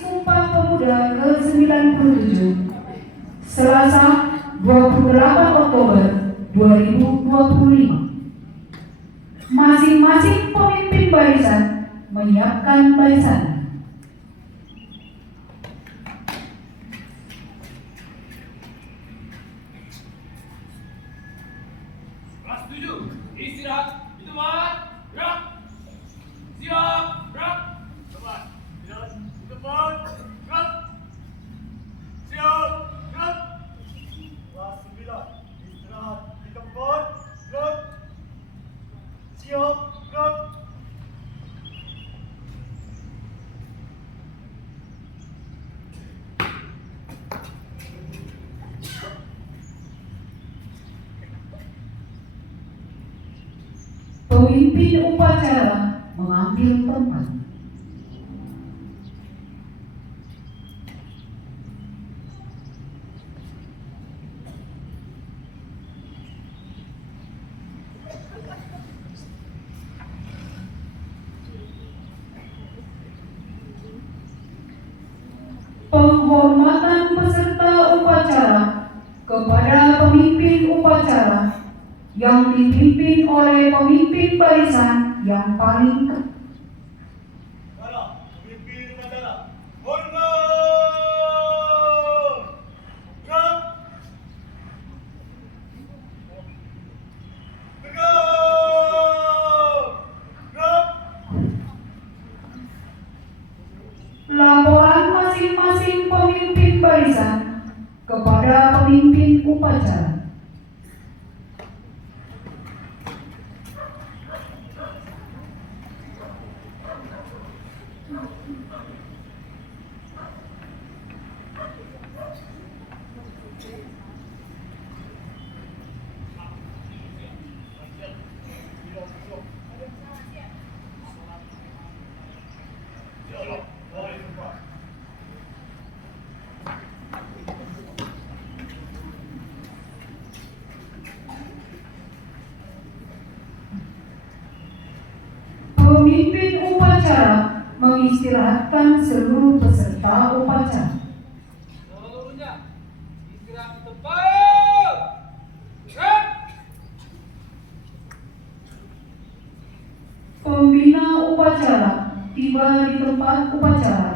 Sumpah Pemuda ke-97 Selasa 28 Oktober 2025. Masing-masing pemimpin barisan menyiapkan barisan. Kelas 7, istirahat di tempat, gerak. Siap, gerak. Tempat, istirahat di tempat, gerak. Siap, gerak. Kelas 9, istirahat di tempat, gerak. Siap, gerak. Pemimpin upacara mengambil tempat. Penghormatan peserta upacara kepada pemimpin upacara yang dipimpin oleh pemimpin barisan yang paling Para pemimpin upacara, hormat! Gerak! Tegak! Gerak! laporan masing-masing pemimpin barisan kepada pemimpin upacara. Pemimpin upacara mengistirahatkan seluruh peserta upacara. Seluruhnya, istirahat di tempat, gerak. Pembina upacara tiba di tempat upacara.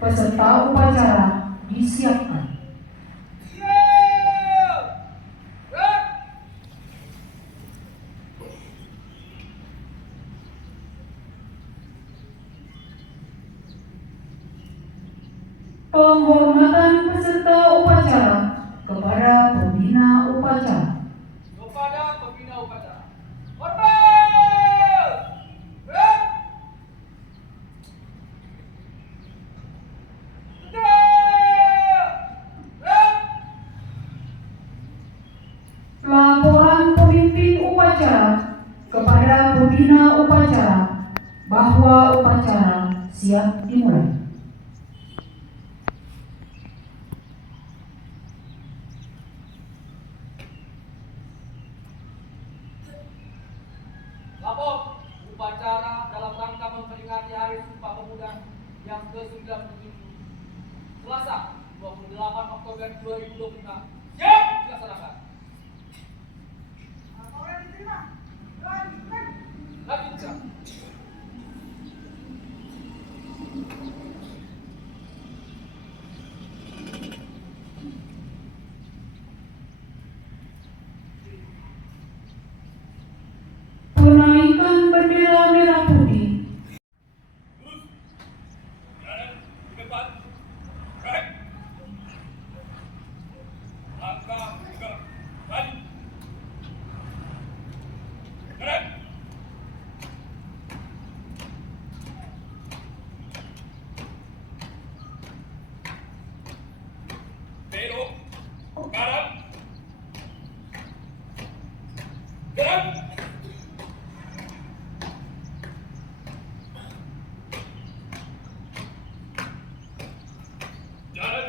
Peserta upacara disiapkan. Siap, gerak. Penghormatan peserta upacara kepada pembina upacara. Kepada pembina upacara, hormat, gerak. Tegak, gerak. Laporan pemimpin upacara kepada pembina upacara bahwa upacara siap dimulai. Lapor upacara dalam rangka memperingati Hari Sumpah Pemuda yang ke-97 Selasa 28 Oktober 2025. Siap dilaksanakan. Lanjutkan. Penaikan bendera merah putih. Lurus. Kanan, di depan. Gerak. Langkah, tegak. Maju. Gerak. Belok. Kanan. Gerak. Jalan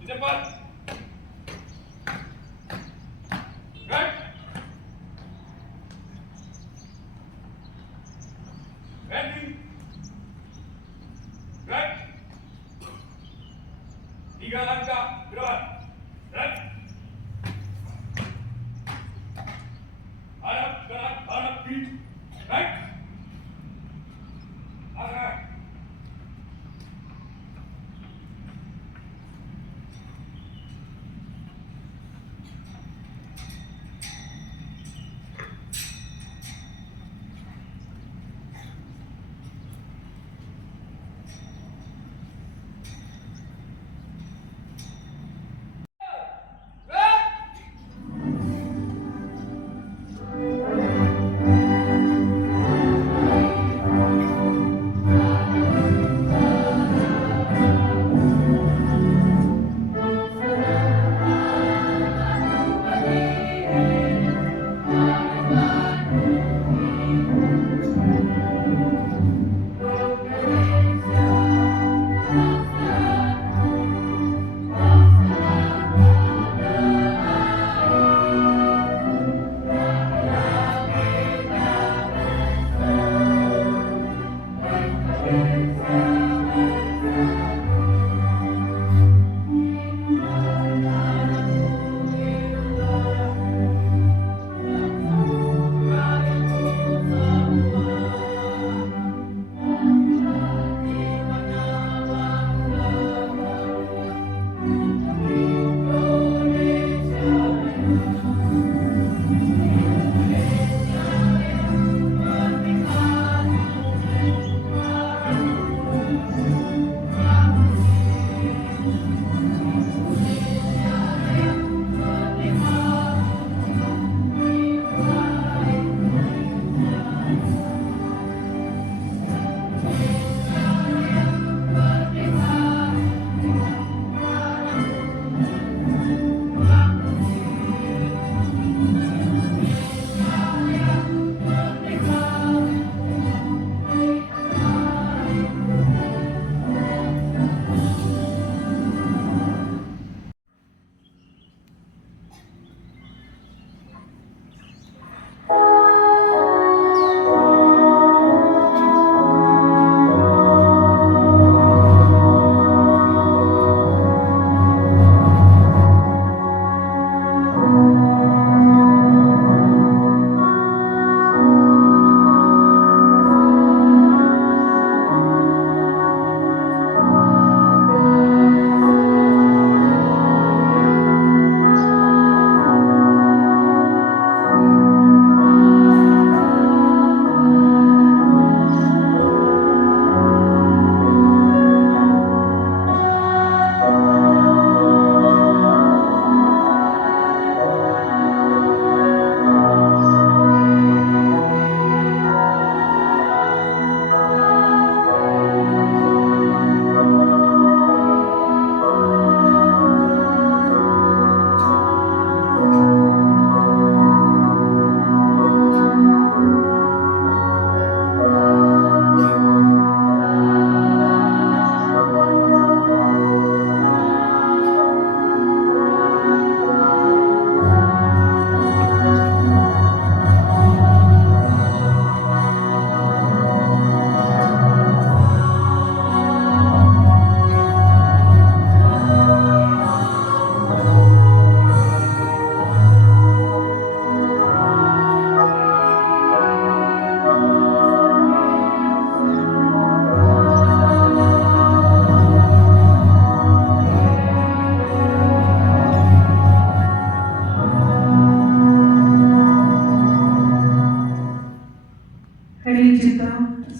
di depan. Gerak. Ready. Gerak. 3 langkah gerak. Gerak. Hadap gerak, hadap kiri. Gerak. Gerak.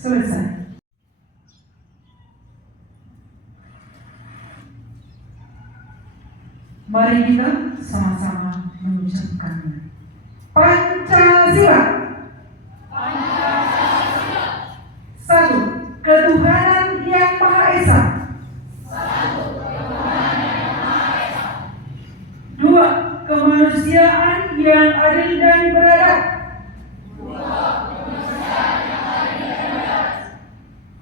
selesai. Mari kita sama-sama mengucapkannya. Pancasila. Satu, ketuhanan yang Maha Esa. Dua, kemanusiaan yang adil dan beradab.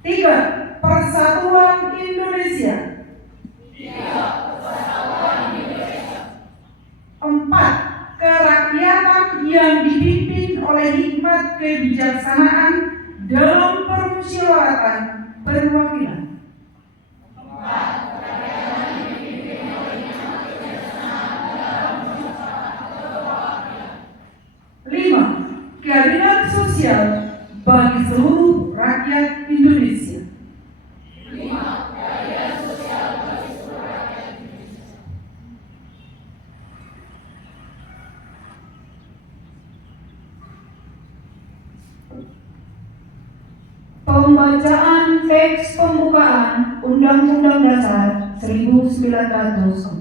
Tiga, persatuan Indonesia. Empat, kerakyatan yang dipimpin oleh hikmat kebijaksanaan dalam permusyawaratan perwakilan. Undang-Undang Dasar 1945.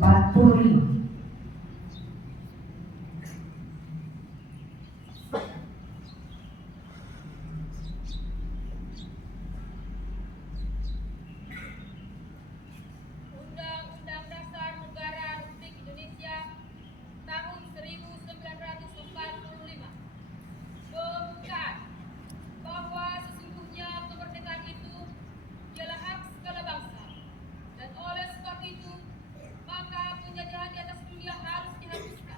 Undang-Undang Dasar Negara Republik Indonesia tahun 1945 membuktikan bahwa sesungguhnya kemerdekaan itu ialah hak segala bangsa, dan oleh sebab itu maka penjajahan di atas dunia harus dihapuskan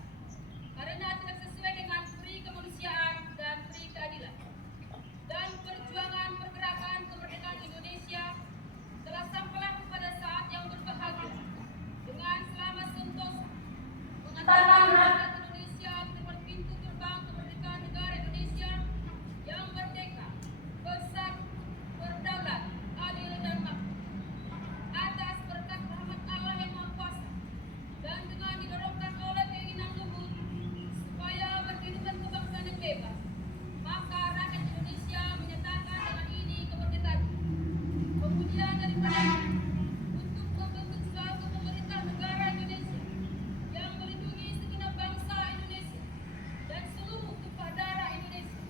karena tidak sesuai dengan peri kemanusiaan dan peri keadilan. Dan perjuangan pergerakan kemerdekaan Indonesia telah sampailah kepada saat yang berbahagia dengan selamat sentosa mengantarkan rakyat Indonesia ke depan pintu gerbang kemerdekaan negara Indonesia yang merdeka, besar, berdaulat, adil dan makmur. Atas berkat rahmat Allah yang Maha Kuasa dan dengan didorongkan oleh keinginan luhur supaya berkehidupan kebangsaan yang bebas, maka rakyat Indonesia menyatakan dengan ini kemerdekaan. Kemudian daripada untuk membentuk suatu pemerintahan negara Indonesia yang melindungi segenap bangsa Indonesia dan seluruh tumpah darah Indonesia,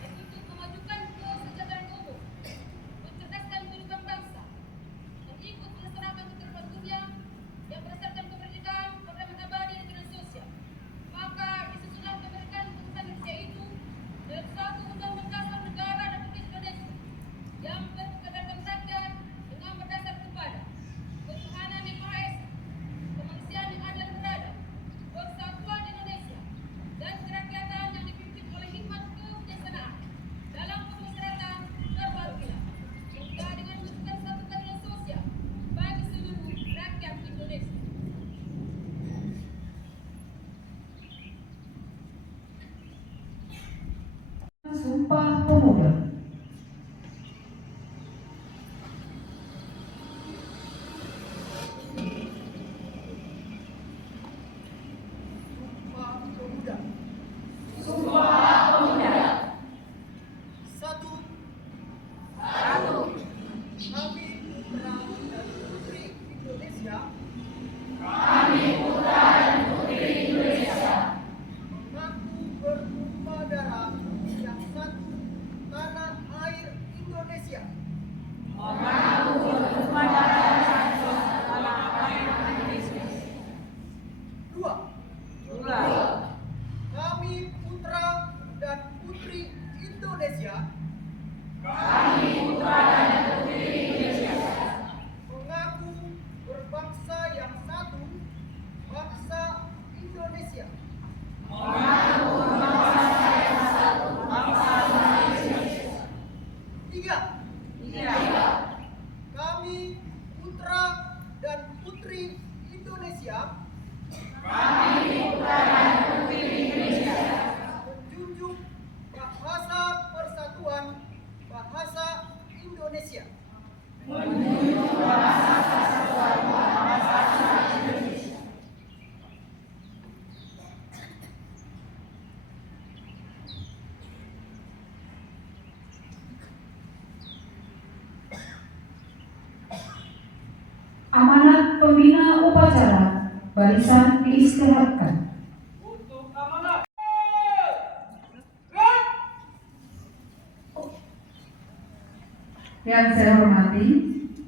dan untuk memajukan kesejahteraan umum, mencerdaskan kehidupan bangsa, dan ikut melaksanakan ketertiban dunia yang berdasarkan kemerdekaan, perdamaian abadi dan keadilan sosial. Maka disusunlah kemerdekaan bangsa Indonesia itu dalam suatu undang-undang dasar negara Republik Indonesia yang berkedaulatan rakyat dengan berdasar kepada ketuhanan yang Maha Esa, kemanusiaan yang adil dan beradab, persatuan Indonesia, dan kerakyatan yang dipimpin oleh hikmat kebijaksanaan dalam pemasyaratan terbaru kita, serta dengan mewujudkan satu keadilan sosial bagi seluruh rakyat Indonesia. Sumpah Pemuda. Sumpah Pemuda. Satu. Kami putra dan putri Indonesia. Mengaku bertumpah darah yang satu tanah air Indonesia. Dua. Kami putra dan putri Indonesia. Mengaku berbangsa yang satu, bangsa Indonesia. Tiga. Kami putra dan putri Indonesia. Menjunjung bahasa persatuan bahasa Indonesia. Amanat pembina upacara barisan diistirahatkan. Untuk amanah. Yang saya hormati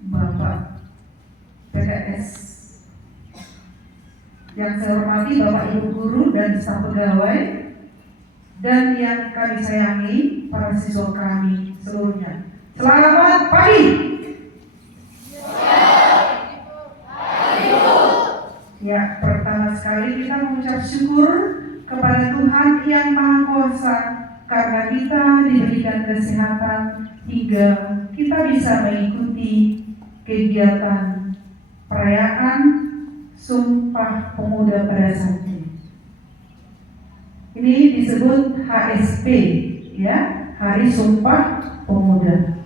Bapak PKS, yang saya hormati Bapak Ibu guru dan staf pegawai, dan yang kami sayangi para siswa kami seluruhnya. Selamat pagi. Ya, pertama sekali kita mengucap syukur kepada Tuhan yang Maha Kuasa karena kita diberikan kesehatan hingga kita bisa mengikuti kegiatan perayaan Sumpah Pemuda pada saat ini. Ini disebut HSP, ya, Hari Sumpah Pemuda.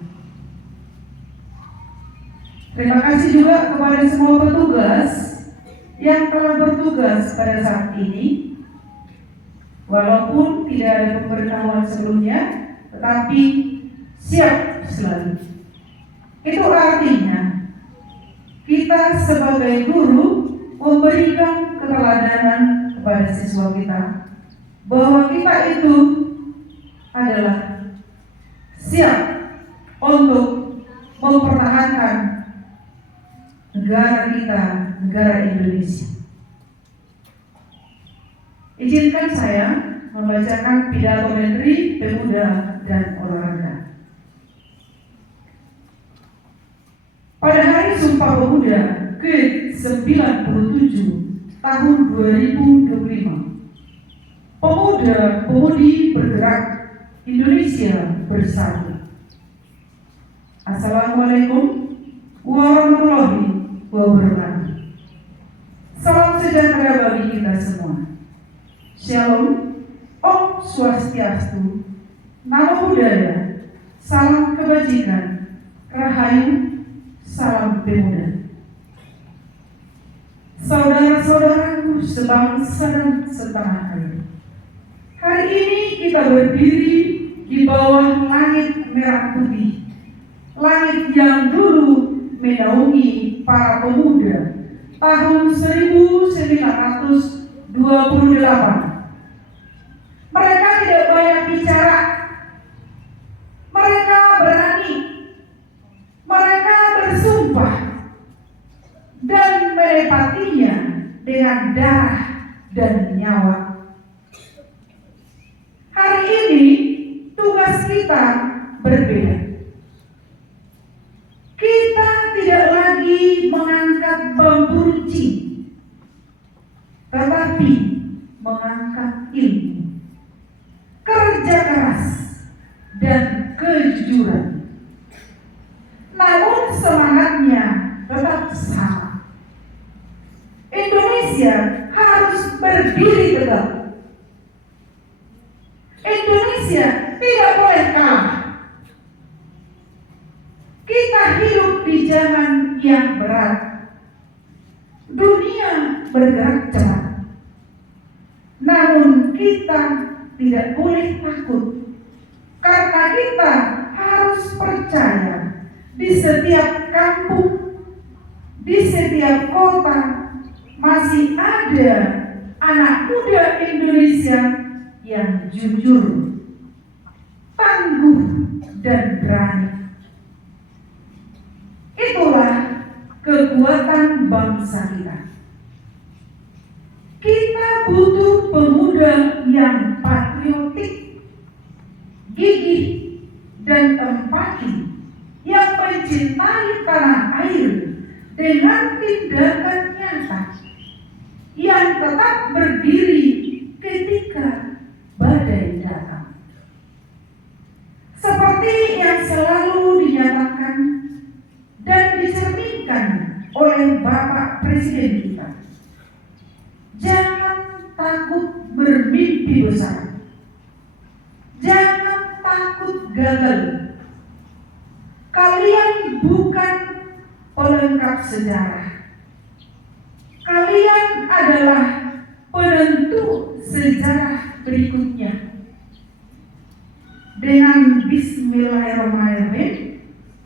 Terima kasih juga kepada semua petugas yang telah bertugas pada saat ini, walaupun tidak ada pemberitahuan sebelumnya, tetapi siap selalu. Itu artinya kita sebagai guru memberikan keteladanan kepada siswa kita bahwa kita itu adalah siap untuk mempertahankan negara kita, negara Indonesia. Izinkan saya membacakan pidato Menteri Pemuda dan Olahraga. Pada Hari Sumpah Pemuda ke-97 tahun 2025, pemuda-pemudi bergerak Indonesia bersatu. Assalamualaikum warahmatullahi wabarakatuh. Salam sejahtera bagi kita semua. Shalom, Om Swastiastu, Namo Buddhaya, salam kebajikan, Rahayu, salam pemuda. Saudara-saudaraku sebangsa dan setanah air, hari ini kita berdiri di bawah langit merah putih, langit yang dulu menaungi para pemuda tahun 1928. Mereka tidak banyak bicara, mereka berani, mereka bersumpah dan menepatinya dengan darah dan nyawa. Hari ini tugas kita berbeda. Kita tidak lagi mengangkat bambu runcing, tetapi mengangkat ilmu, kerja keras, dan kejujuran. Namun semangatnya tetap sama. Indonesia harus berdiri tegak. Indonesia tidak boleh kalah. Kita hidup di zaman yang berat. Dunia bergerak cepat. Namun kita tidak boleh takut, karena kita harus percaya di setiap kampung, di setiap kota masih ada anak muda Indonesia yang jujur, tangguh, dan berani. Itulah kekuatan bangsa kita. Kita butuh pemuda yang patriotik, gigih, dan empati, yang mencintai tanah air dengan tindakan nyata, yang tetap berdiri ketika badai datang. Seperti yang selalu dinyatakan dan dicerminkan oleh Bapak Presiden kita, jangan takut bermimpi besar, jangan takut gagal. Kalian bukan pelengkap sejarah, kalian adalah penentu sejarah berikutnya. Dengan Bismillahirrahmanirrahim,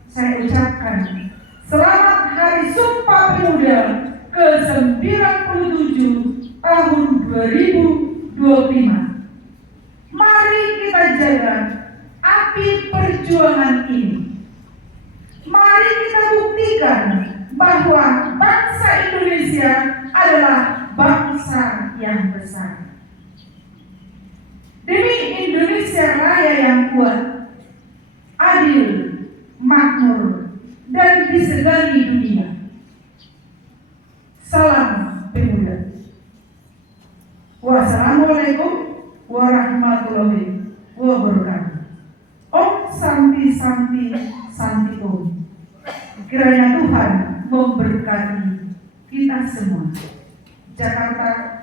saya ucapkan selamat Hari Sumpah Pemuda ke-97 tahun 2025. Mari kita jaga api perjuangan ini. Mari kita buktikan bahwa bangsa Indonesia adalah bangsa yang besar. Demi Indonesia Raya yang kuat, adil, makmur, dan disegani dunia. Salam pemuda. Wassalamualaikum warahmatullahi wabarakatuh. Om Santi Santi Santi Om. Kiranya Tuhan memberkati kita semua. Jakarta.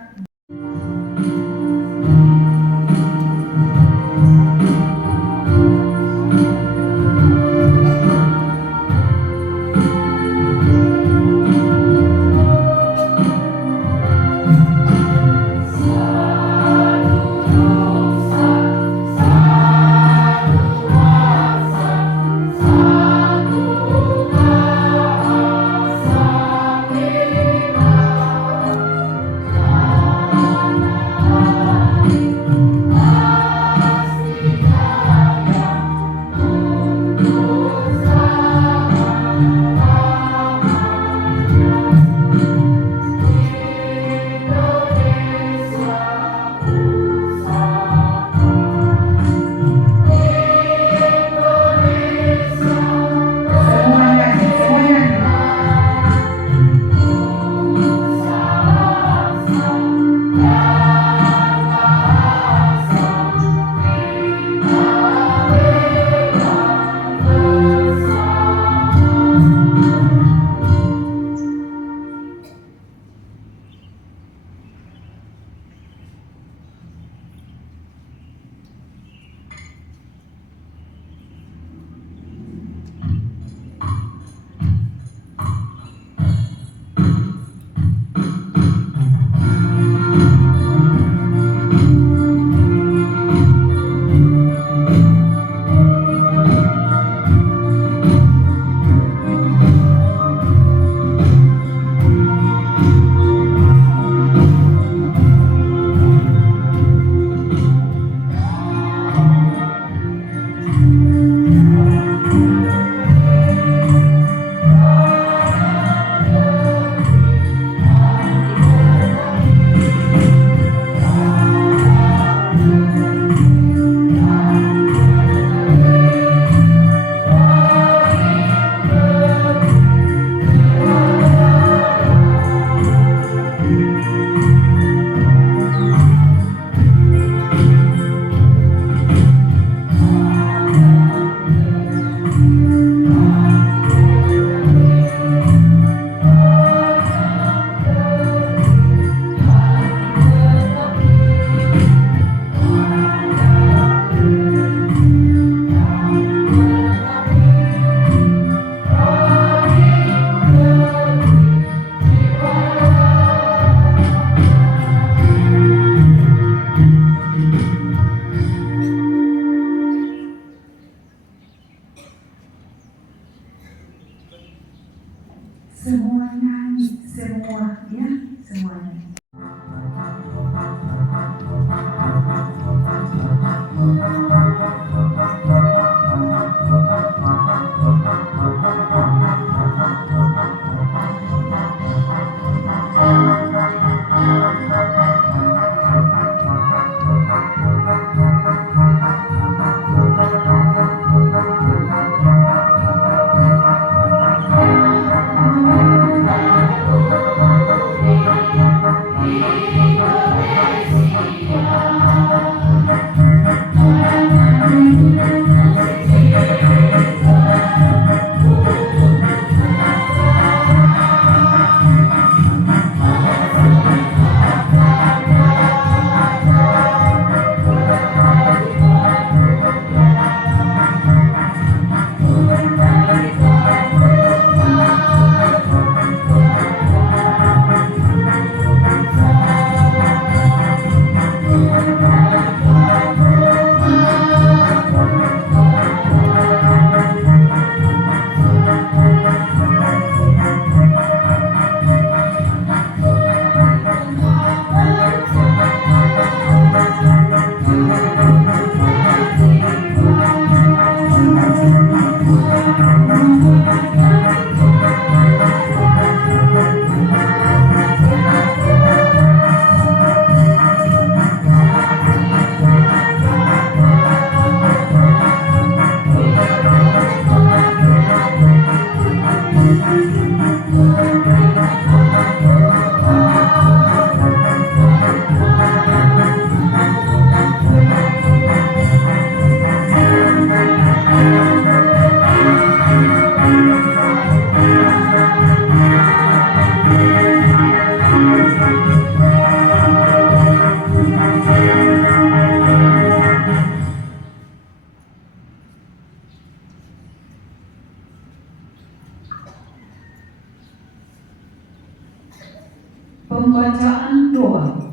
Pembacaan doa.